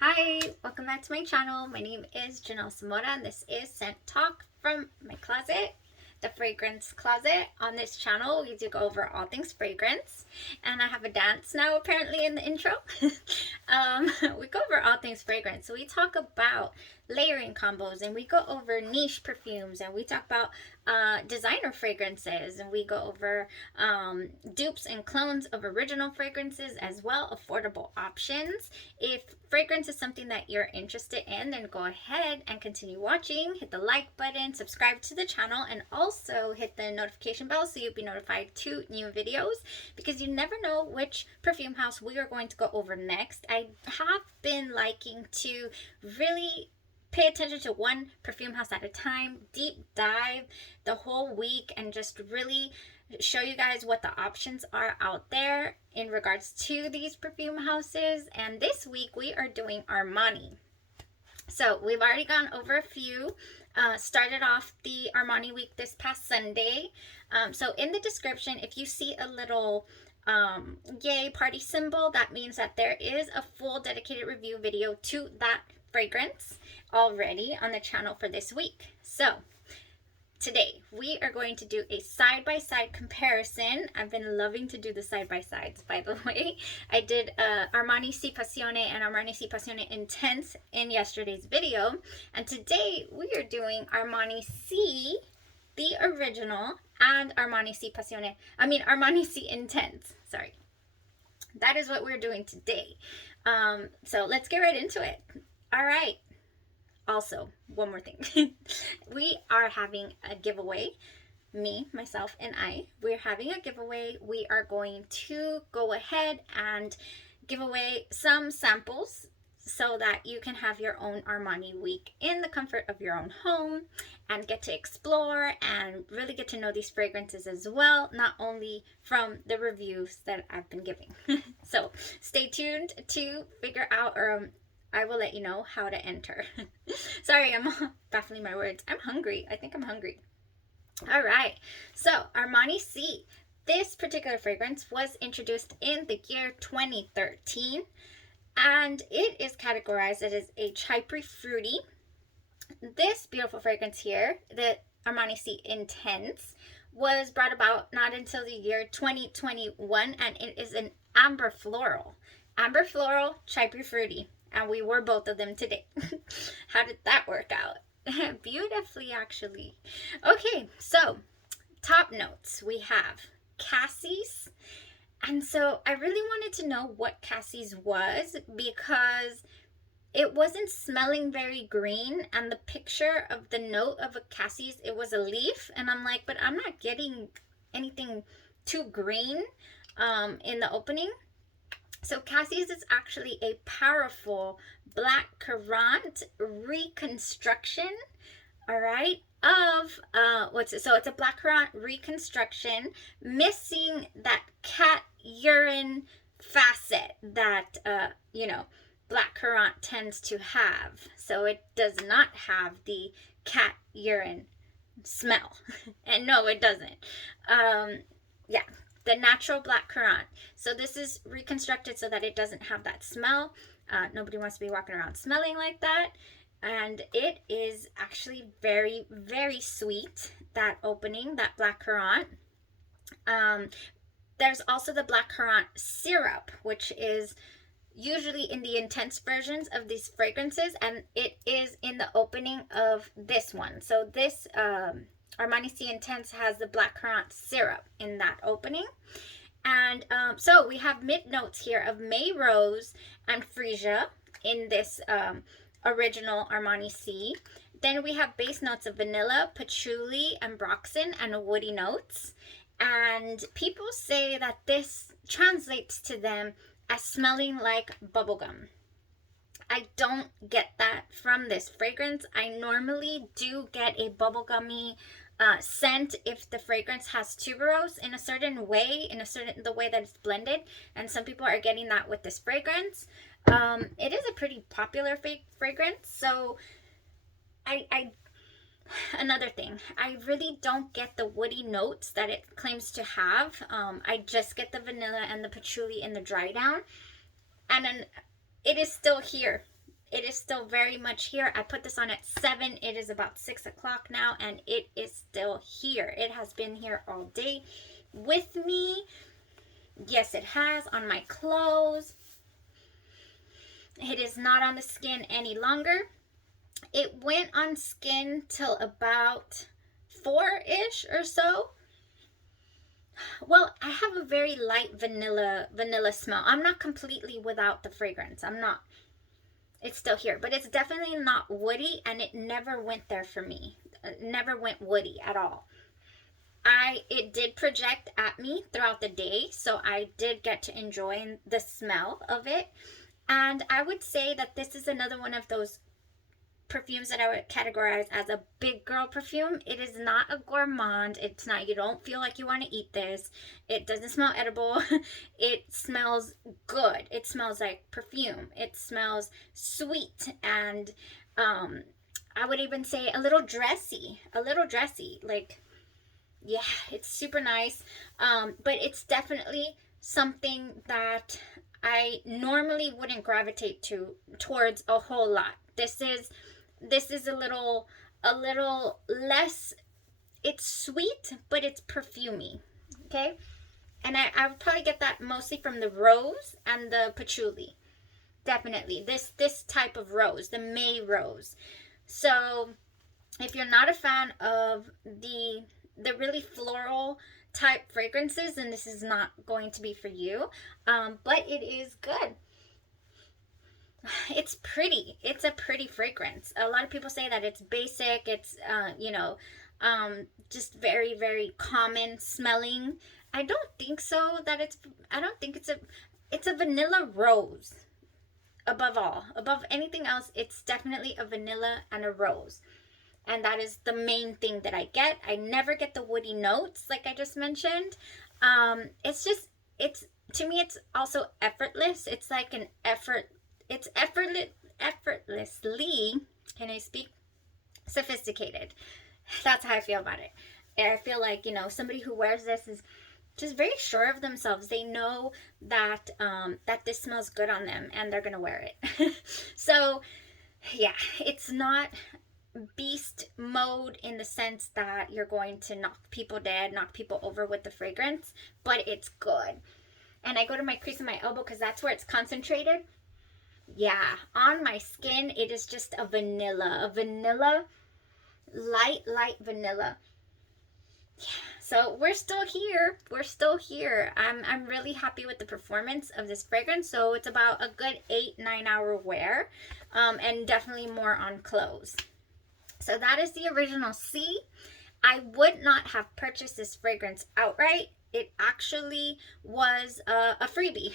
Hi, welcome back to my channel. My name is Janelle Samora and this is Scent Talk from my closet, the fragrance closet. On this channel, we do go over all things fragrance, and I have a dance now apparently in the intro. We go over all things fragrance. So we talk about layering combos, and we go over niche perfumes, and we talk about designer fragrances, and we go over dupes and clones of original fragrances, as well affordable options. If fragrance is something that you're interested in, then go ahead and continue watching. Hit the like button, subscribe to the channel, and also hit the notification bell so you'll be notified to new videos, because you never know which perfume house we are going to go over next. I have been liking to really pay attention to one perfume house at a time, deep dive the whole week, and just really show you guys what the options are out there in regards to these perfume houses. And this week we are doing Armani. So we've already gone over a few. Started off the Armani week this past Sunday. So in the description, if you see a little yay party symbol, that means that there is a full dedicated review video to that fragrance already on the channel for this week. So today we are going to do a side-by-side comparison. I've been loving to do the side-by-sides, by the way. I did Armani Si Passione and Armani Si Passione Intense in yesterday's video, and today we are doing Armani Si, the original, and Armani Si Passione, Armani Si Intense, sorry. That is what we're doing today. So let's get right into it. All right. Also, one more thing. We are having a giveaway. Me, myself, and we're having a giveaway. We are going to go ahead and give away some samples so that you can have your own Armani week in the comfort of your own home and get to explore and really get to know these fragrances as well, not only from the reviews that I've been giving. So stay tuned to figure out, or I will let you know how to enter. Sorry, I'm baffling my words. I'm hungry. I think I'm hungry. All right. So Armani Si. This particular fragrance was introduced in the year 2013. And it is categorized as a chai-free fruity. This beautiful fragrance here, the Armani Si Intense, was brought about not until the year 2021, and it is an amber floral. Amber floral, chai-free fruity. And we wore both of them today. How did that work out? Beautifully, actually. Okay, so top notes. We have Cassie's. And so I really wanted to know what Cassie's was, because it wasn't smelling very green, and the picture of the note of a Cassie's, it was a leaf, and I'm like, but I'm not getting anything too green in the opening. So Cassie's is actually a powerful black currant reconstruction, all right, of so it's a black currant reconstruction, missing that cat urine facet that black currant tends to have. So it does not have the cat urine smell. And no, it doesn't. Yeah, the natural black currant. So this is reconstructed so that it doesn't have that smell. Nobody wants to be walking around smelling like that. And it is actually very, very sweet, that opening, that black currant. There's also the black currant syrup, which is usually in the intense versions of these fragrances, and it is in the opening of this one. So this Armani Si Intense has the black currant syrup in that opening. And so we have mid notes here of May Rose and Freesia in this original Armani Si. Then we have base notes of vanilla, patchouli, and ambroxan, and woody notes. And people say that this translates to them as smelling like bubblegum. I don't get that from this fragrance. I normally do get a bubblegummy scent if the fragrance has tuberose in a certain way, the way that it's blended, and some people are getting that with this fragrance. It is a pretty popular fragrance, so another thing, I really don't get the woody notes that it claims to have. I just get the vanilla and the patchouli in the dry down, and then it is still here It is still very much here. I put this on at 7. It is about 6 o'clock now, and it is still here. It has been here all day with me. Yes, it has, on my clothes. It is not on the skin any longer. It went on skin till about 4-ish or so. Well, I have a very light vanilla smell. I'm not completely without the fragrance. I'm not. It's still here, but it's definitely not woody, and it never went there for me. It never went woody at all. It did project at me throughout the day, so I did get to enjoy the smell of it. And I would say that this is another one of those perfumes that I would categorize as a big girl perfume. It is not a gourmand. It's not, you don't feel like you want to eat this. It doesn't smell edible. It smells good. It smells like perfume. It smells sweet, and I would even say a little dressy. Like, yeah, it's super nice. But it's definitely something that I normally wouldn't gravitate towards a whole lot. This is a little less. It's sweet, but it's perfumey. Okay, and I would probably get that mostly from the rose and the patchouli. Definitely this type of rose, the May rose. So if you're not a fan of the really floral type fragrances, then this is not going to be for you. But it is good. It's pretty. It's a pretty fragrance. A lot of people say that it's basic. It's just very, very common smelling. I don't think so. I don't think it's a vanilla rose. Above all, above anything else, it's definitely a vanilla and a rose. And that is the main thing that I get. I never get the woody notes, like I just mentioned. It's to me, it's also effortless. It's like an effort. It's effortlessly, can I speak? Sophisticated. That's how I feel about it. And I feel like, somebody who wears this is just very sure of themselves. They know that that this smells good on them, and they're gonna wear it. So yeah, it's not beast mode in the sense that you're going to knock people dead, knock people over with the fragrance, but it's good. And I go to my crease in my elbow because that's where it's concentrated. Yeah, on my skin, it is just a vanilla, light vanilla. Yeah, so we're still here. I'm really happy with the performance of this fragrance. So it's about a good 8-9 hour wear, and definitely more on clothes. So that is the original C. I would not have purchased this fragrance outright. It actually was a freebie.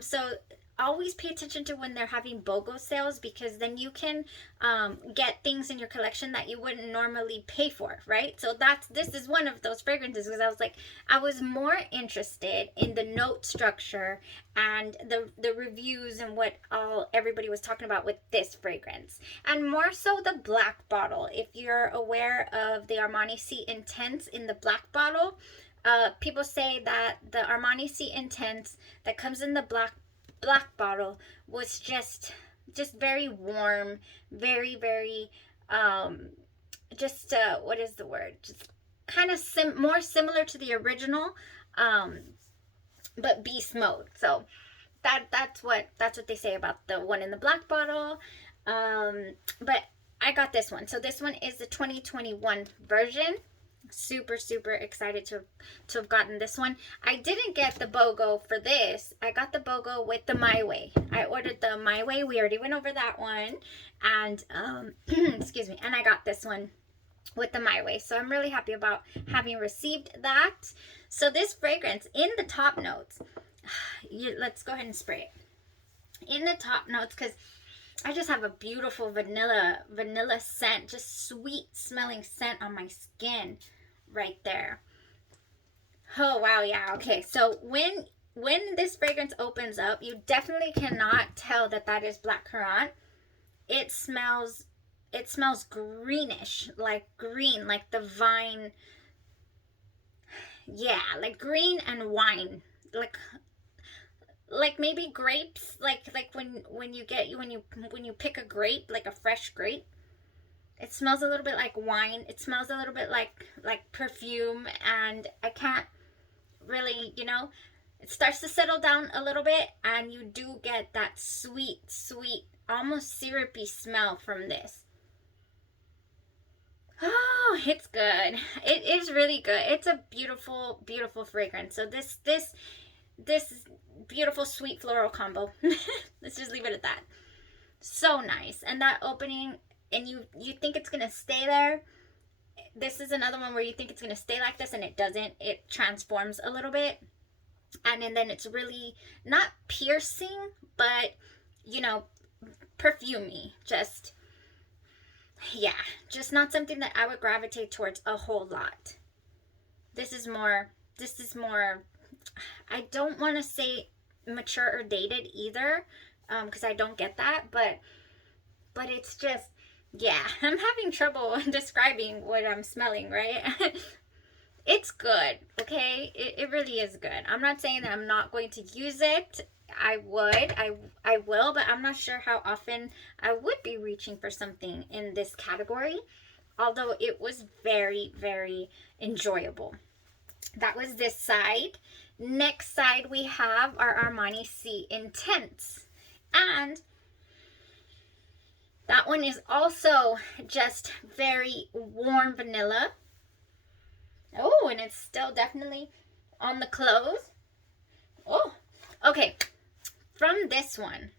So always pay attention to when they're having BOGO sales, because then you can get things in your collection that you wouldn't normally pay for, right? So this is one of those fragrances, because I was more interested in the note structure and the reviews and what everybody was talking about with this fragrance, and more so the black bottle. If you're aware of the Armani Si Intense in the black bottle, people say that the Armani Si Intense that comes in the black bottle was just very warm, very, very what is the word, just kind of more similar to the original, but beast mode. So that's what they say about the one in the black bottle. But I got this one. So this one is the 2021 version. Super excited to have gotten this one. I didn't get the BOGO for this. I got the BOGO with the My Way. I ordered the My Way. We already went over that one. And excuse me. And I got this one with the My Way. So I'm really happy about having received that. So this fragrance, in the top notes, let's go ahead and spray it. In the top notes, because I just have a beautiful vanilla scent, just sweet smelling scent on my skin right there. Oh wow, yeah, okay. So when this fragrance opens up, you definitely cannot tell that is blackcurrant. It smells greenish, like green, like the vine. Yeah, like green and wine, like maybe grapes, like when you pick a grape, like a fresh grape. It smells a little bit like wine. It smells a little bit like perfume, and I can't really, it starts to settle down a little bit, and you do get that sweet, almost syrupy smell from this. Oh, it's good. It is really good. It's a beautiful, beautiful fragrance. So this beautiful sweet floral combo. Let's just leave it at that. So nice. And that opening, and you think it's gonna stay there. This is another one where you think it's gonna stay like this, and it doesn't. It transforms a little bit, and then it's really not piercing, but perfumey. Just not something that I would gravitate towards a whole lot. This is more, I don't want to say mature or dated either, because I don't get that, but it's just, I'm having trouble describing what I'm smelling, right? It's good, okay? It really is good. I'm not saying that I'm not going to use it. I will, but I'm not sure how often I would be reaching for something in this category, although it was very, very enjoyable. That was this side. Next side we have our Armani Si Intense, and that one is also just very warm vanilla. Oh, and it's still definitely on the close. Oh, okay. From this one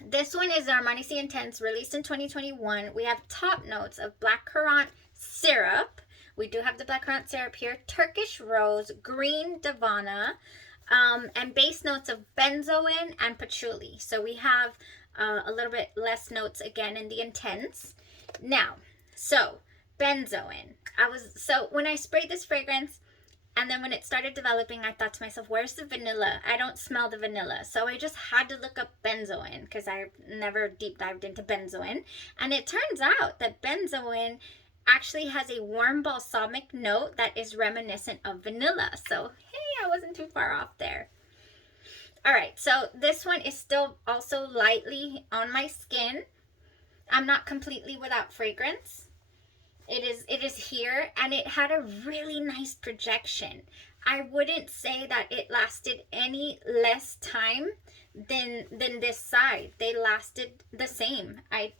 is Armani Si Intense, released in 2021. We have top notes of blackcurrant syrup. We do have the blackcurrant syrup here. Turkish rose, green davana, and base notes of benzoin and patchouli. So we have a little bit less notes again in the Intense. Now, so benzoin. So when I sprayed this fragrance, and then when it started developing, I thought to myself, where's the vanilla? I don't smell the vanilla. So I just had to look up benzoin, because I never deep dived into benzoin. And it turns out that benzoin actually has a warm balsamic note that is reminiscent of vanilla. So, hey, I wasn't too far off there. All right, so this one is still also lightly on my skin. I'm not completely without fragrance. It is here, and it had a really nice projection. I wouldn't say that it lasted any less time than this side. They lasted the same. I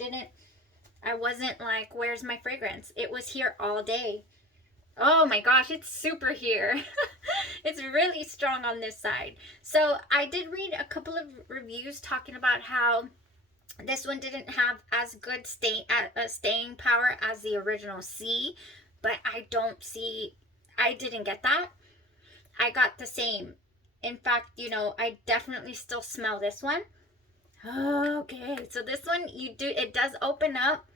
wasn't like, where's my fragrance? It was here all day. Oh my gosh, it's super here. It's really strong on this side. So I did read a couple of reviews talking about how this one didn't have as good staying power as the original C, but I didn't get that. I got the same. In fact, I definitely still smell this one. Okay, so this one, it does open up.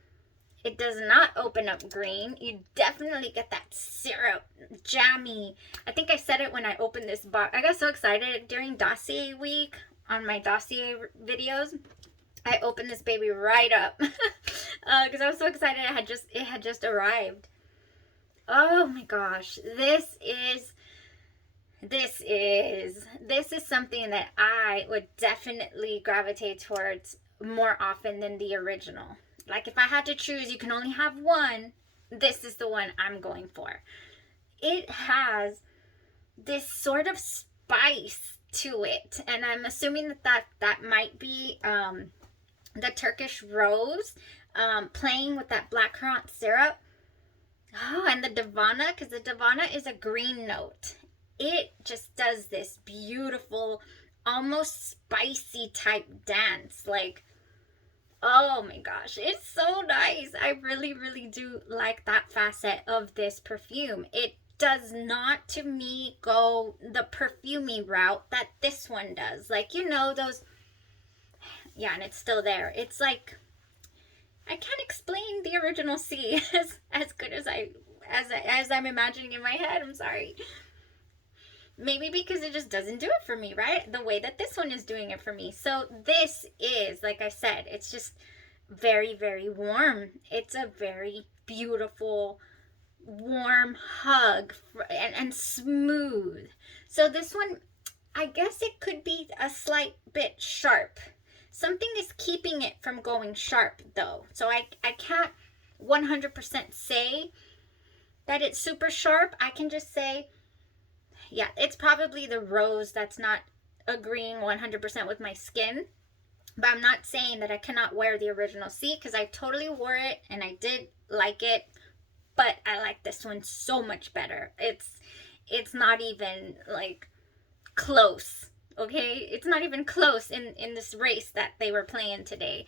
It does not open up green. You definitely get that syrup, jammy. I think I said it when I opened this box. I got so excited during dossier week on my dossier videos. I opened this baby right up because I was so excited. It had just arrived. Oh my gosh, this is something that I would definitely gravitate towards more often than the original. Like, if I had to choose, you can only have one, this is the one I'm going for. It has this sort of spice to it, and I'm assuming that might be the Turkish rose playing with that blackcurrant syrup. Oh, and the davana, because the davana is a green note. It just does this beautiful, almost spicy type dance. Like, oh my gosh, it's so nice. I really, really do like that facet of this perfume. It does not, to me, go the perfumey route that this one does. Like, those... Yeah, and it's still there. It's like, I can't explain the original C as good as I'm imagining in my head. I'm sorry. Maybe because it just doesn't do it for me, right? The way that this one is doing it for me. So this is, like I said, it's just very, very warm. It's a very beautiful, warm hug and smooth. So this one, I guess it could be a slight bit sharp. Something is keeping it from going sharp though. So I can't 100% say that it's super sharp. I can just say, yeah, it's probably the rose that's not agreeing 100% with my skin. But I'm not saying that I cannot wear the original C, because I totally wore it and I did like it. But I like this one so much better. It's not even like close. Okay, it's not even close in this race that they were playing today.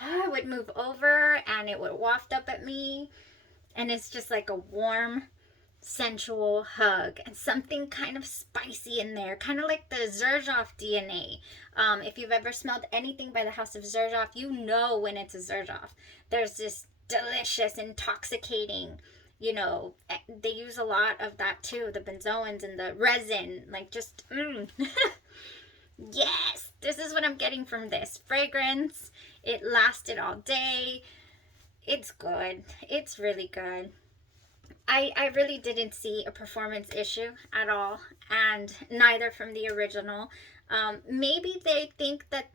I would move over and it would waft up at me, and it's just like a warm, sensual hug, and something kind of spicy in there, kind of like the Xerjoff DNA. If you've ever smelled anything by the House of Xerjoff, you know when it's a Xerjoff. There's this delicious, intoxicating, they use a lot of that too, the benzoins and the resin, like just yes, this is what I'm getting from this fragrance. It lasted all day. It's good. It's really good. I really didn't see a performance issue at all, and neither from the original. Maybe they think that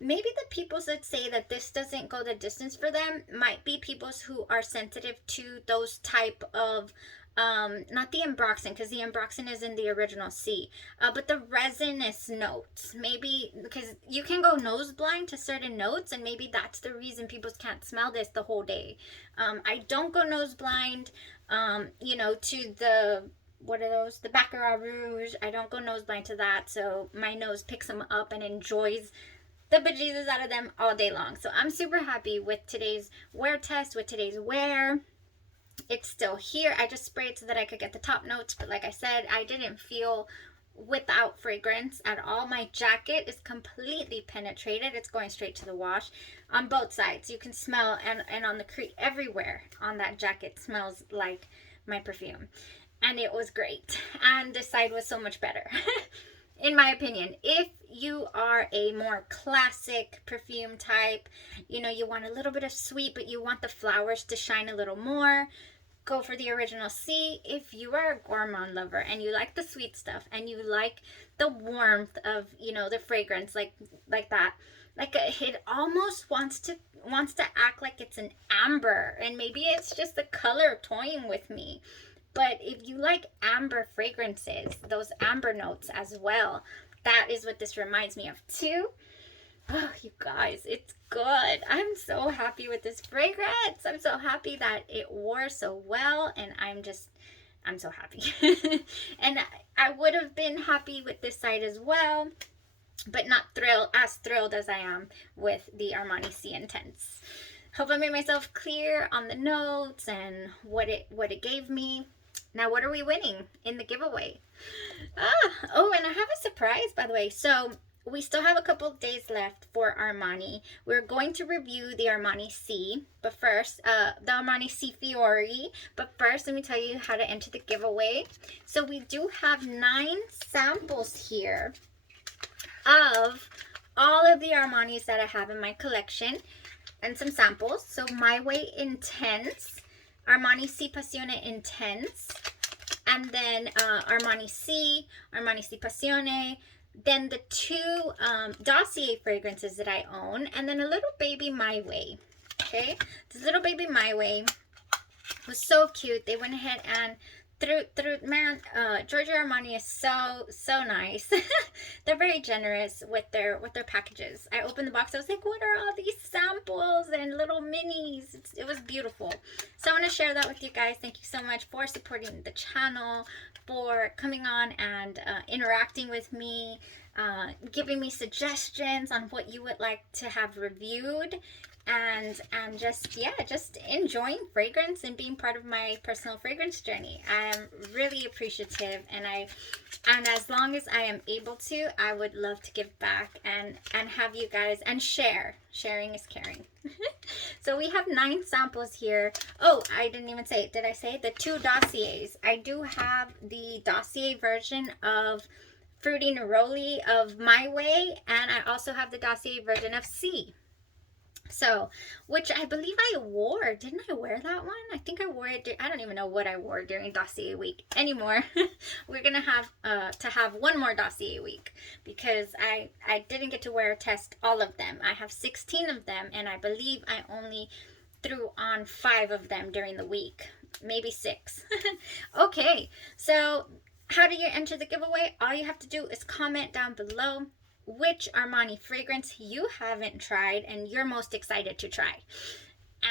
maybe the people that say that this doesn't go the distance for them might be people who are sensitive to those type of not the ambroxan, because the ambroxan is in the original C, but the resinous notes. Maybe because you can go nose blind to certain notes, and maybe that's the reason people can't smell this the whole day. I don't go nose blind, to the, what are those? The Baccarat Rouge. I don't go nose blind to that, so my nose picks them up and enjoys the bejesus out of them all day long. So I'm super happy with today's wear test, with today's wear. It's still here. I just sprayed so that I could get the top notes, but like I said, I didn't feel without fragrance at all. My jacket is completely penetrated. It's going straight to the wash on both sides. You can smell, and on the crease, everywhere on that jacket smells like my perfume, and it was great. And this side was so much better in my opinion. If you are a more classic perfume type, you want a little bit of sweet, but you want the flowers to shine a little more, go for the original C. If you are a gourmand lover and you like the sweet stuff and you like the warmth of, the fragrance, like that, it almost wants to act like it's an amber, and maybe it's just the color toying with me. But if you like amber fragrances, those amber notes as well, that is what this reminds me of too. Oh, you guys, it's good. I'm so happy with this fragrance. I'm so happy that it wore so well, and I'm so happy. And I would have been happy with this side as well, but not as thrilled as I am with the Armani Si Intense. Hope I made myself clear on the notes and what it gave me. Now, what are we winning in the giveaway? Oh, and I have a surprise, by the way. So we still have a couple of days left for Armani. We're going to review the Armani Si, but first, the Armani Si Fiori. But first, let me tell you how to enter the giveaway. So we do have 9 samples here of all of the Armanis that I have in my collection, and some samples. So My Way Intense, Armani Si Passione Intense, and then Armani Si Passione, then the 2 dossier fragrances that I own, and then a little baby My Way. Okay, this little baby My Way was so cute. They went ahead and man, Giorgio Armani is so nice. They're very generous with their packages. I opened the box, I was like, what are all these samples and little minis? It was beautiful. So I want to share that with you guys. Thank you so much for supporting the channel, for coming on and interacting with me, giving me suggestions on what you would like to have reviewed, and just enjoying fragrance and being part of my personal fragrance journey. I am really appreciative, and as long as I am able to, I would love to give back and have you guys, and sharing is caring. So we have 9 samples here. Oh, I didn't even say it. Did I say it? The 2 dossiers. I do have the dossier version of Fruity Neroli of My Way, and I also have the dossier version of C. So, which I believe I wore. Didn't I wear that one? I think I wore it. I don't even know what I wore during dossier week anymore. We're going to have one more dossier week because I didn't get to wear test all of them. I have 16 of them, and I believe I only threw on 5 of them during the week. Maybe 6. Okay, so how do you enter the giveaway? All you have to do is comment down below which Armani fragrance you haven't tried and you're most excited to try.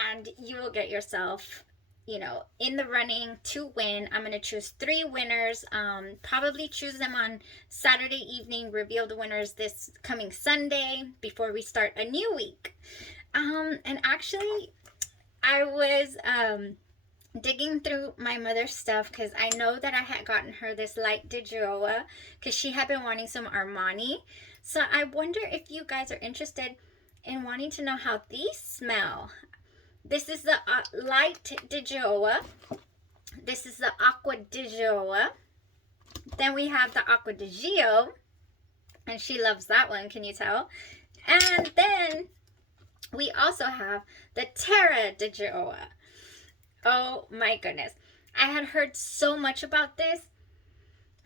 And you will get yourself, in the running to win. I'm going to choose 3 winners, probably choose them on Saturday evening, reveal the winners this coming Sunday before we start a new week. And actually, I was digging through my mother's stuff because I know that I had gotten her this light Di Gioia because she had been wanting some Armani. So I wonder if you guys are interested in wanting to know how these smell. This is the light Di Gioia. This is the aqua Di Gioia. Then we have the aqua Di Gio, and she loves that one, can you tell? And then we also have the Terra Di Gioia. Oh my goodness. I had heard so much about this.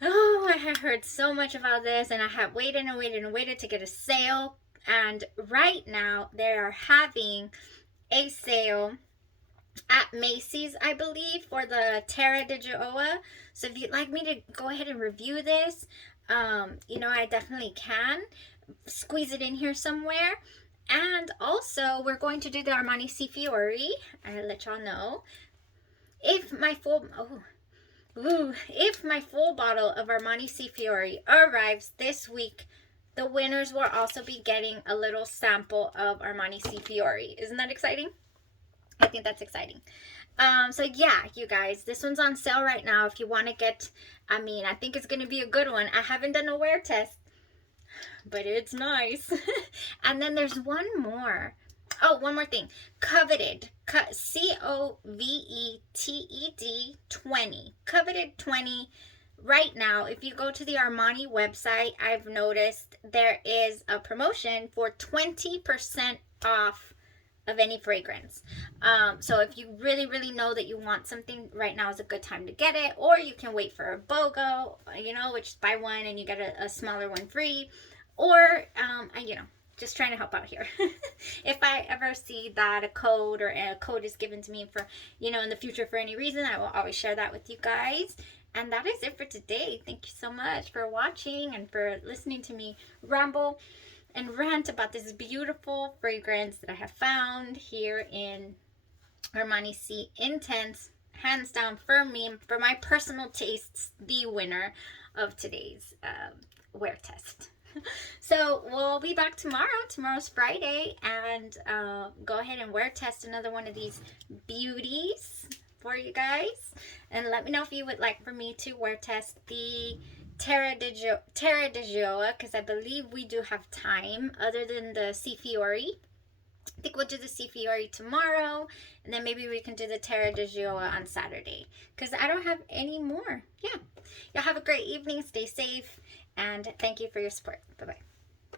Oh, I had heard so much about this, and I had waited and waited and waited to get a sale. And right now they are having a sale at Macy's, I believe, for the Terra Di Gioia. So if you'd like me to go ahead and review this, I definitely can squeeze it in here somewhere. And also, we're going to do the Armani Si Fiori. I'll let y'all know. If my full bottle of Armani Si Fiori arrives this week, the winners will also be getting a little sample of Armani Si Fiori. Isn't that exciting? I think that's exciting. So yeah, you guys, this one's on sale right now. If you want to get, I think it's going to be a good one. I haven't done a wear test, but it's nice. And then there's one more. Oh, one more thing. Coveted. COVETED 20. Coveted 20. Right now, if you go to the Armani website, I've noticed there is a promotion for 20% off of any fragrance. So if you really, really know that you want something, right now is a good time to get it. Or you can wait for a BOGO, which is buy one and you get a smaller one free. Or, just trying to help out here. If I ever see that a code is given to me for, in the future for any reason, I will always share that with you guys. And that is it for today. Thank you so much for watching and for listening to me ramble and rant about this beautiful fragrance that I have found here in Armani Si Intense. Hands down, for me, for my personal tastes, the winner of today's wear test. So we'll be back tomorrow. Tomorrow's Friday, and go ahead and wear test another one of these beauties for you guys. And let me know if you would like for me to wear test the Terra Di Gioia, because I believe we do have time other than the Si Fiori. I think we'll do the Si Fiori tomorrow, and then maybe we can do the Terra Di Gioia on Saturday, because I don't have any more. Yeah. Y'all have a great evening. Stay safe. And thank you for your support. Bye-bye.